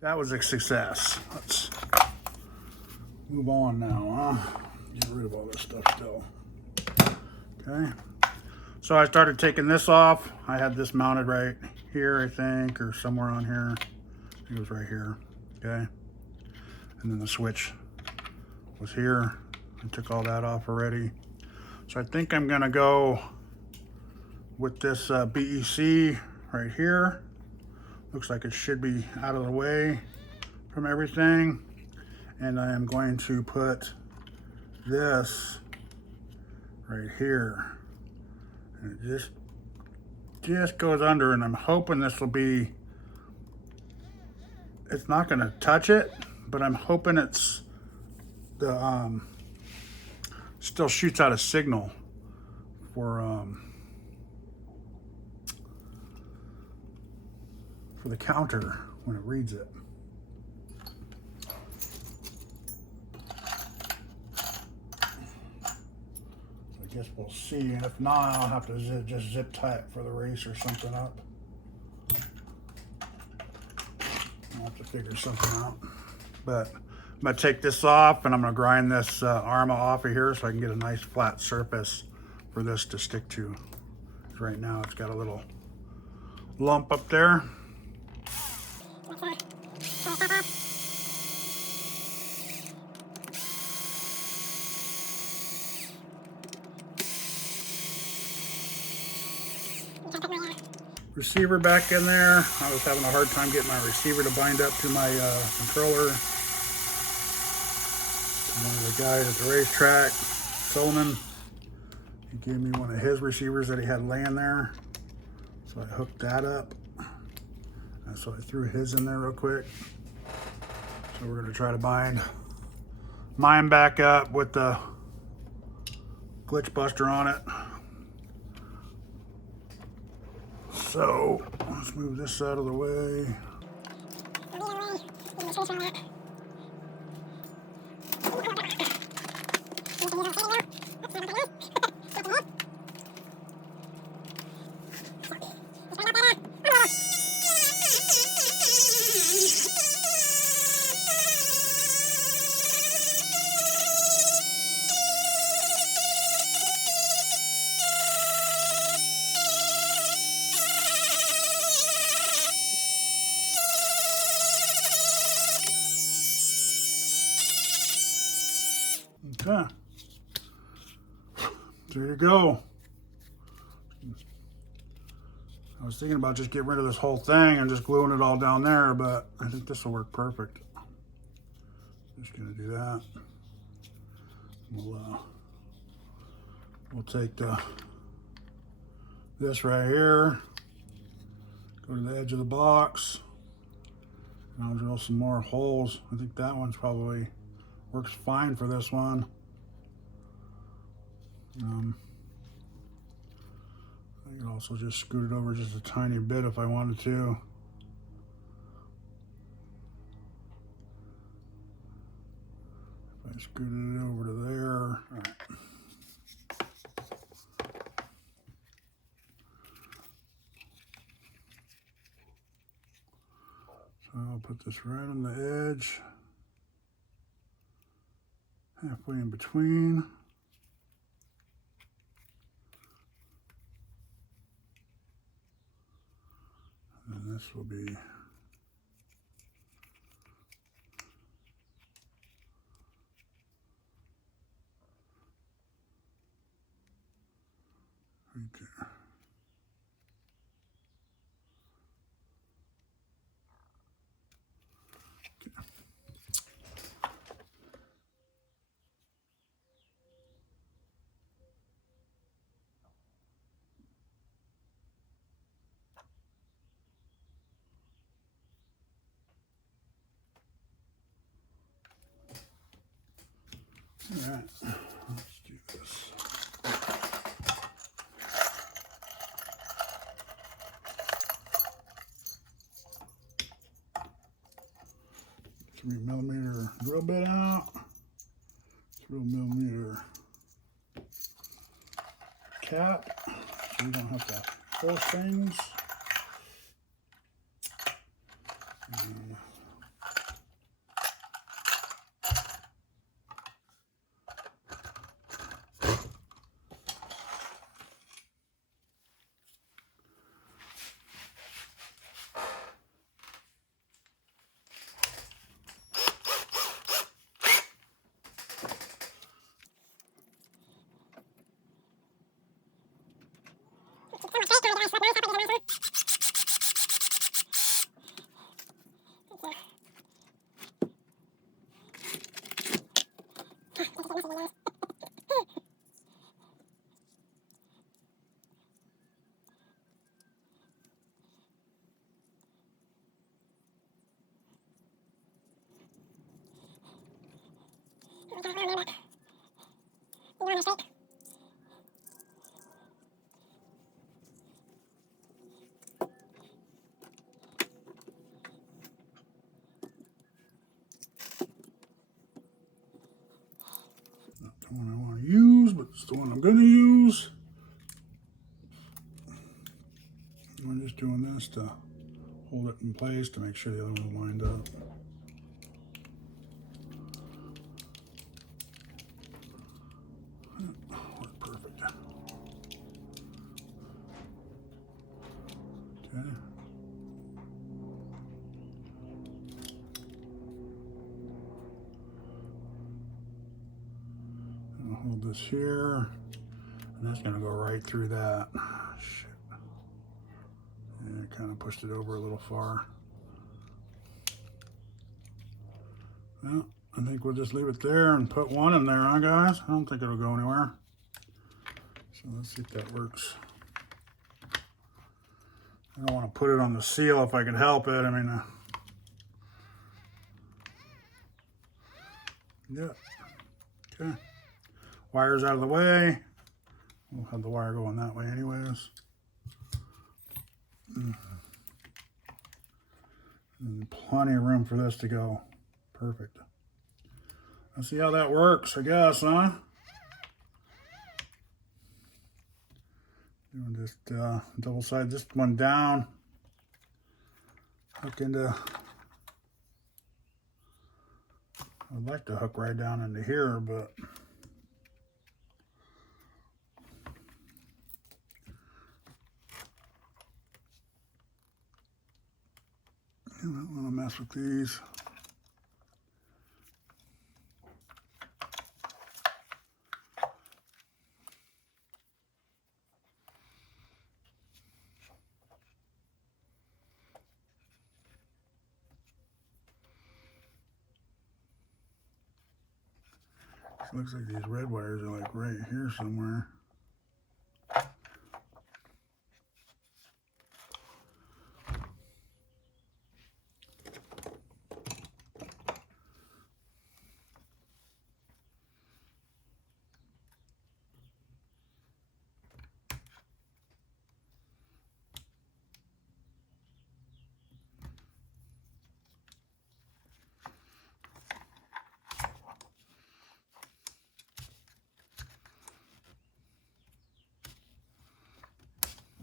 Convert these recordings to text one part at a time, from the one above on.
That was a success. Let's move on now, huh? Get rid of all this stuff still. Okay. So I started taking this off. I had this mounted right here, I think, or somewhere on here. I think it was right here. Okay. And then the switch was here. I took all that off already. So I think I'm gonna go with this BEC right here. Looks like it should be out of the way from everything. And I am going to put this right here. And it just goes under, and I'm hoping this will be, it's not gonna touch it, but I'm hoping it's the, still shoots out a signal for the counter when it reads it. I guess we'll see. If not, I'll have to just zip tie it for the race or something up. I'll have to figure something out. But I'm gonna take this off and I'm gonna grind this Arrma off of here so I can get a nice flat surface for this to stick to. Right now it's got a little lump up there. Receiver back in there. I was having a hard time getting my receiver to bind up to my controller. One of the guys at the racetrack, Solomon, he gave me one of his receivers that he had laying there. So I hooked that up. And so I threw his in there real quick. So we're gonna try to bind mine back up with the glitch buster on it. So let's move this out of the way. Okay, there you go. I was thinking about just getting rid of this whole thing and just gluing it all down there, but I think this will work perfect. Just gonna do that. We'll take this right here, go to the edge of the box, and I'll drill some more holes. I think that one's probably works fine for this one. I could also just scoot it over just a tiny bit if I wanted to. If I scooted it over to there. All right. So I'll put this right on the edge, halfway in between. And this will be right there. All right, let's do this. 3mm drill bit out, 3mm cap, so you don't have to force things. And the one I want to use, but it's the one I'm going to use. I'm just doing this to hold it in place to make sure the other one's lined up. Worked perfect. Okay. I'll hold this here, and that's going to go right through that. Shit. Yeah, kind of pushed it over a little far. Well, I think we'll just leave it there and put one in there, huh, guys? I don't think it'll go anywhere. So let's see if that works. I don't want to put it on the seal if I can help it. I mean, yeah. Okay. Wire's out of the way. We'll have the wire going that way anyways. And plenty of room for this to go. Perfect. Let's see how that works, I guess, huh? Doing just double side this one down. Hook into. I'd like to hook right down into here, but I don't want to mess with these. It looks like these red wires are like right here somewhere.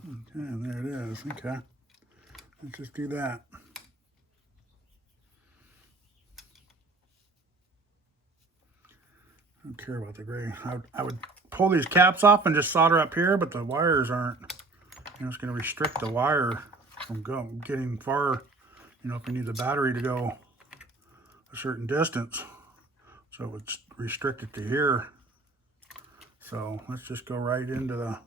Okay, there it is. Okay, let's just do that. I don't care about the gray. I would pull these caps off and just solder up here, but the wires aren't. You know, it's going to restrict the wire from getting far. You know, if you need the battery to go a certain distance, so it would restrict it to here. So let's just go right into the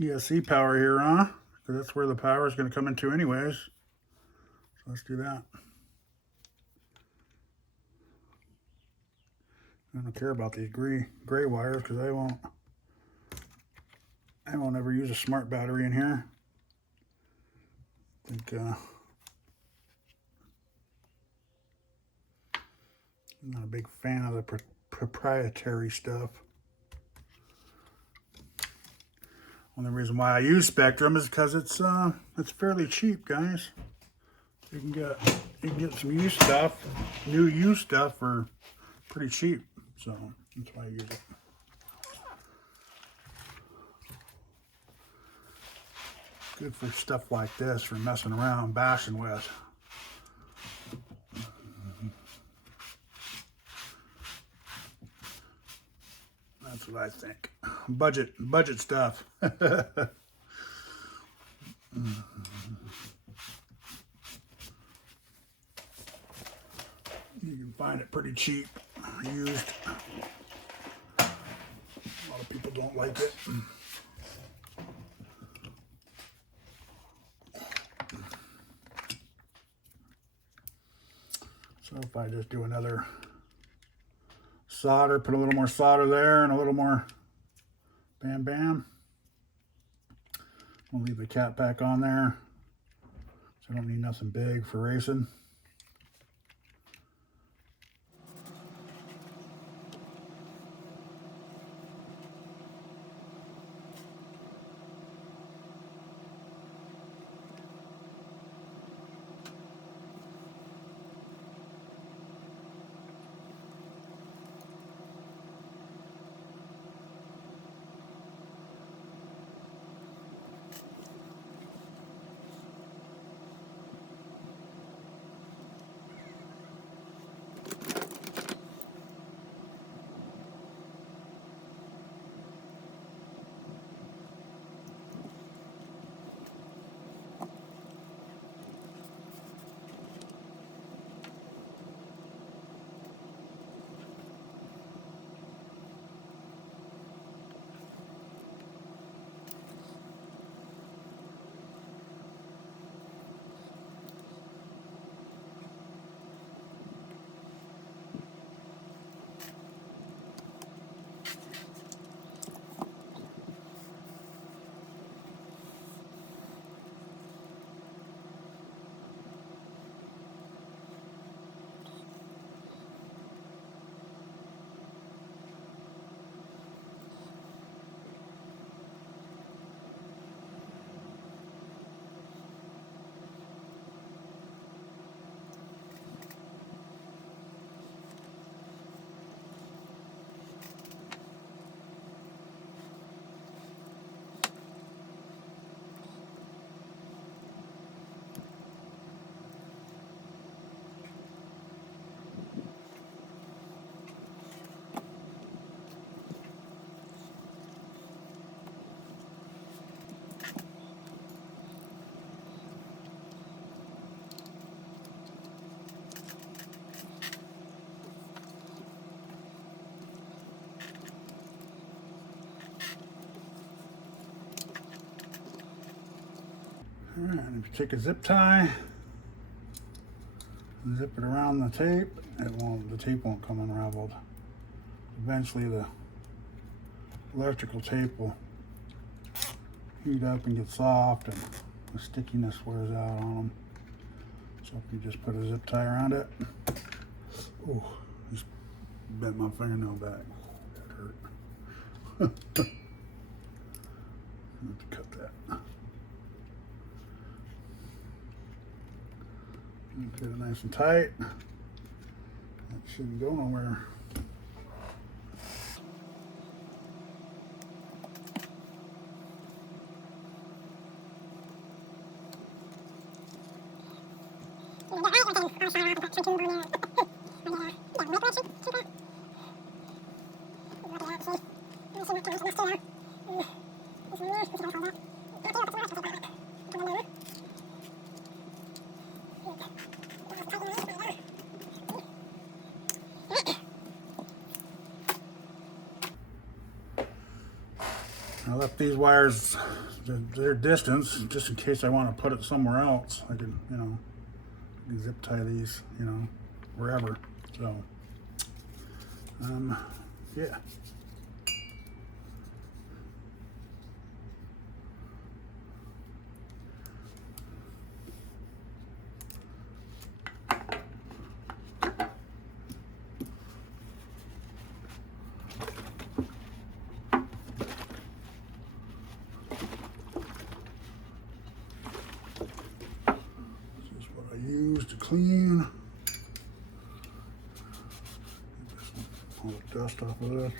ESC power here, huh? Because that's where the power is going to come into anyways. So let's do that. I don't care about these gray wires because I won't ever use a smart battery in here. I think I'm not a big fan of the proprietary stuff. Only reason why I use Spectrum is because it's fairly cheap, guys. You can get some used stuff, new used stuff for pretty cheap. So that's why I use it. Good for stuff like this, for messing around, bashing with. That's what I think. Budget stuff. You can find it pretty cheap, used. A lot of people don't like it. So if I just do another solder, put a little more solder there and a little more bam bam. We'll leave the cap back on there. So I don't need nothing big for racing. Alright, if you take a zip tie, zip it around the tape, the tape won't come unraveled. Eventually the electrical tape will heat up and get soft and the stickiness wears out on them. So if you just put a zip tie around it, oh, just bent my fingernail back. That hurt. I have to cut that. Get it nice and tight. That shouldn't go nowhere. I left these wires their distance just in case I want to put it somewhere else. I can, you know, zip tie these, you know, wherever. So, yeah. Use to clean all the dust off of this.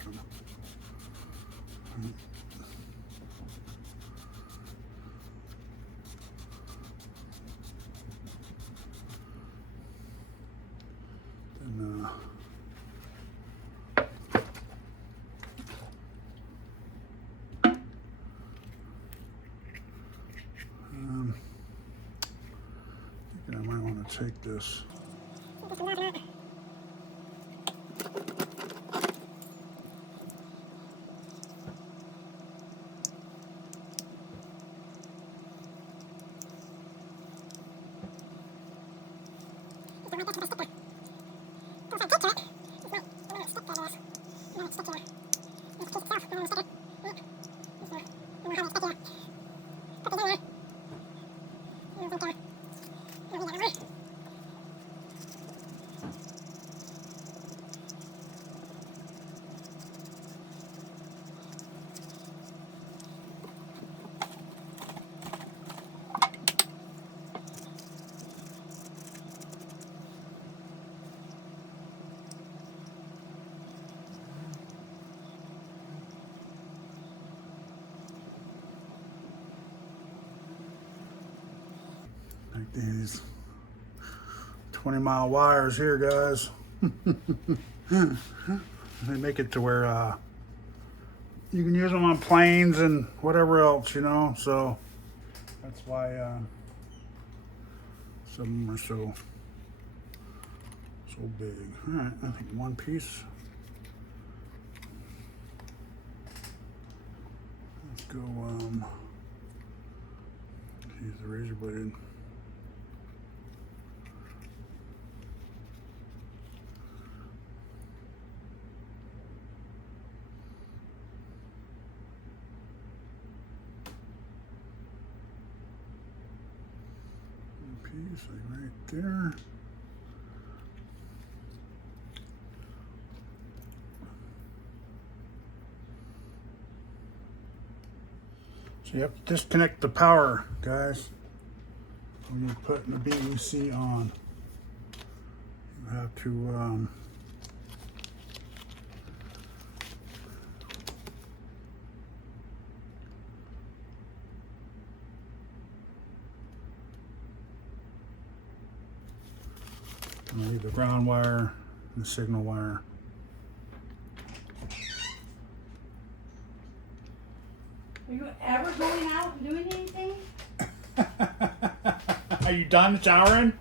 And I might want to take this. Like these 20-mile wires here, guys. They make it to where you can use them on planes and whatever else, you know. So that's why some of them are so big. All right, I think one piece. Let's go. Use the razor blade. Piece like right there. So you have to disconnect the power, guys. When you're putting the BEC on, you have to leave the ground wire and the signal wire. Are you ever going out and doing anything? Are you done showering?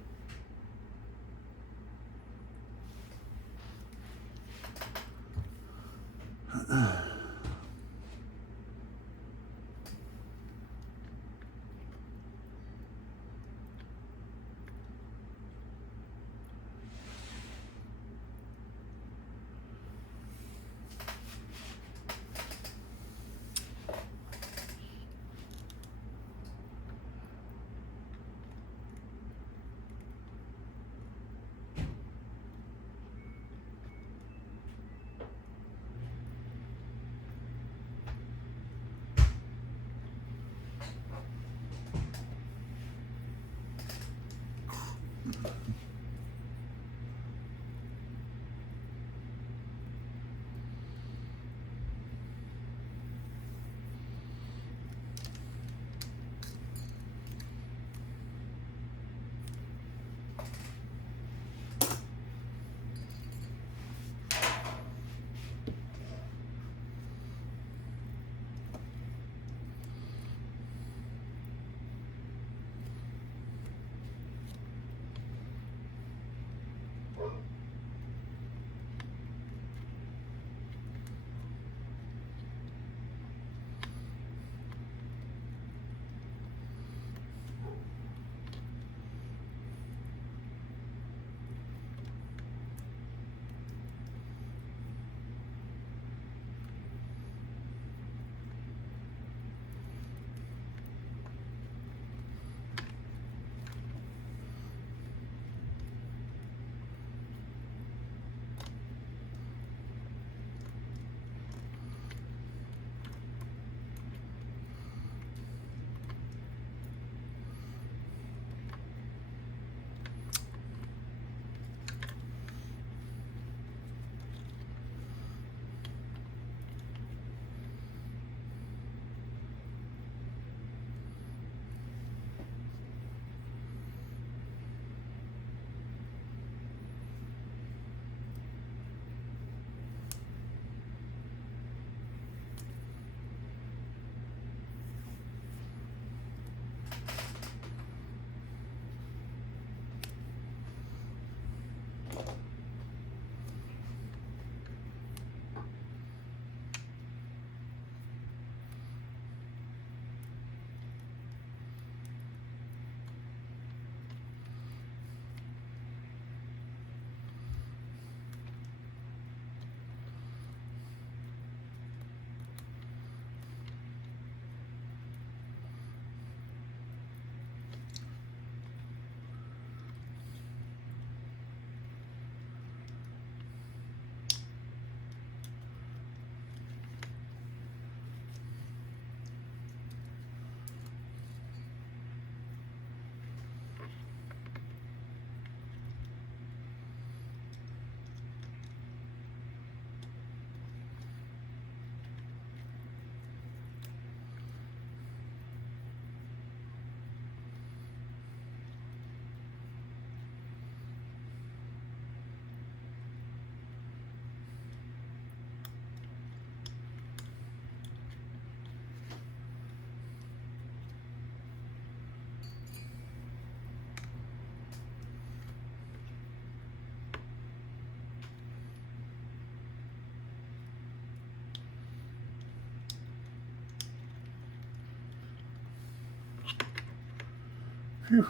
Phew.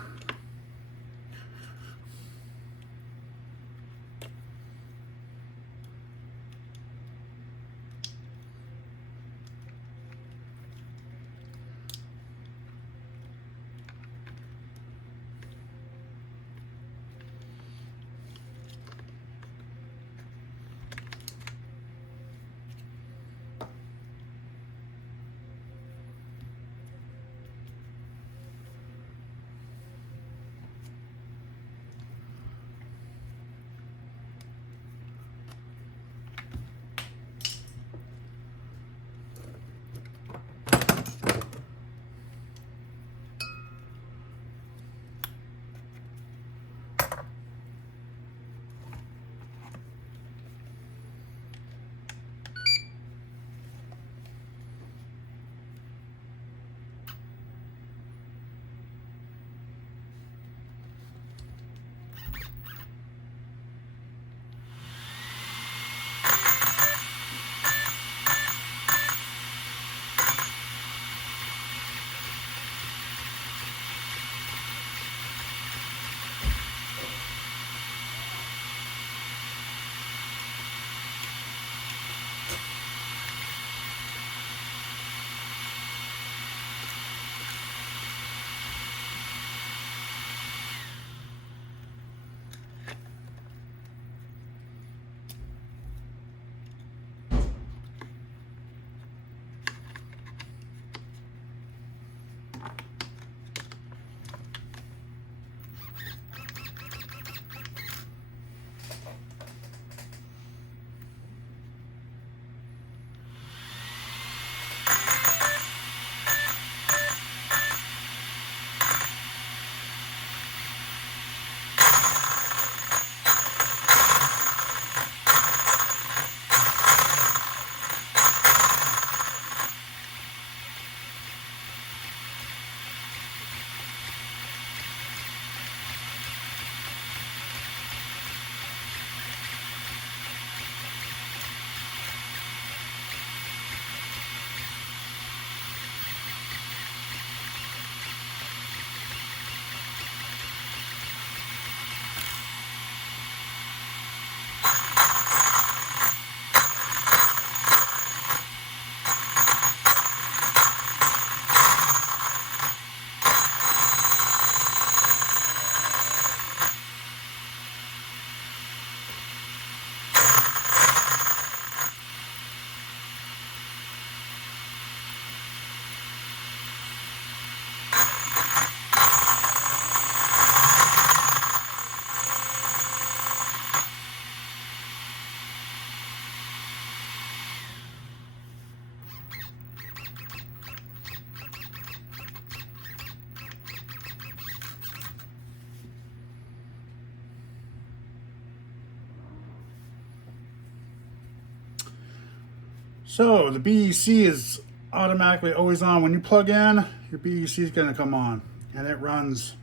So the BEC is automatically always on. When you plug in, your BEC is going to come on, and it runs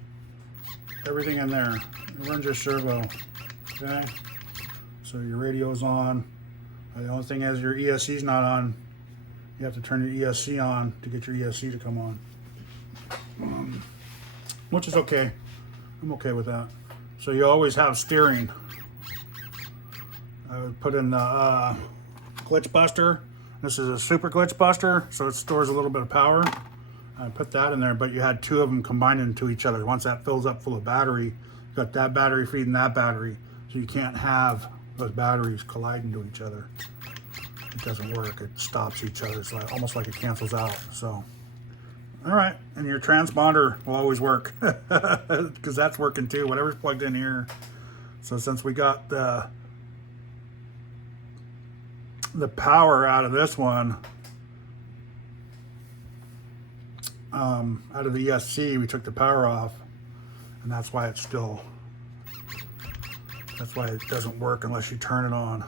everything in there. It runs your servo. Okay, so your radio's on. The only thing is your ESC is not on. You have to turn your ESC on to get your ESC to come on, which is okay. I'm okay with that. So you always have steering. I would put in the glitch buster. This is a super glitch buster, so it stores a little bit of power. I put that in there, but you had two of them combined into each other. Once that fills up full of battery, you got that battery feeding that battery, so you can't have those batteries collide into each other. It doesn't work. It stops each other. It's like, almost like it cancels out. So, all right, and your transponder will always work because that's working too. Whatever's plugged in here. So since we got the power out of this one, out of the ESC, we took the power off, and that's why it's still, that's why it doesn't work unless you turn it on.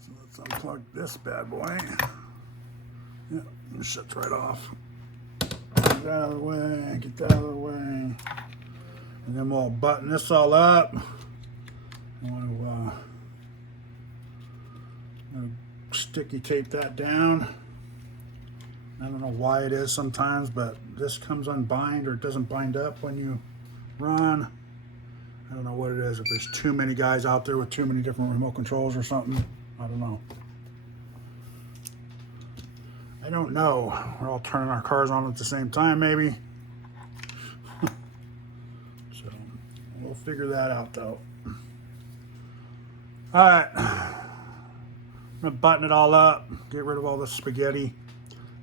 So let's unplug this bad boy. Yeah, it shuts right off. Get that out of the way, get that out of the way. And then we'll button this all up. I want to sticky tape that down. I don't know why it is sometimes, but this comes unbind or it doesn't bind up when you run. I don't know what it is, if there's too many guys out there with too many different remote controls or something. I don't know. I don't know. We're all turning our cars on at the same time, maybe. So we'll figure that out though. All right. I'm gonna button it all up, get rid of all the spaghetti.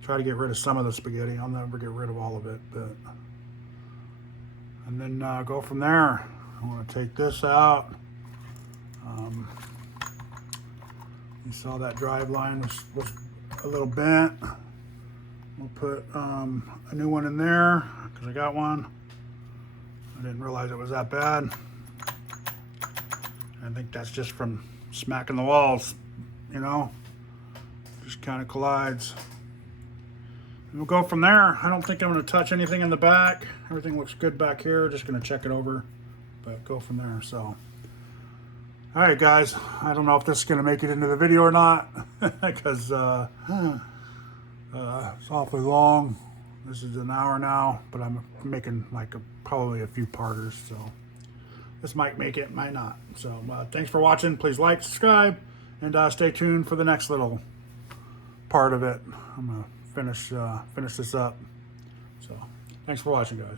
Try to get rid of some of the spaghetti. I'll never get rid of all of it, but and then go from there. I want to take this out. You saw that drive line was a little bent. We'll put a new one in there because I got one. I didn't realize it was that bad. I think that's just from smacking the walls, you know, just kind of collides. And we'll go from there. I don't think I'm going to touch anything in the back. Everything looks good back here. Just going to check it over, but go from there. So, all right, guys. I don't know if this is going to make it into the video or not because it's awfully long. This is an hour now, but I'm making like probably a few parters. So this might make it, might not. So thanks for watching. Please like, subscribe, and stay tuned for the next little part of it. I'm gonna finish this up. So thanks for watching, guys.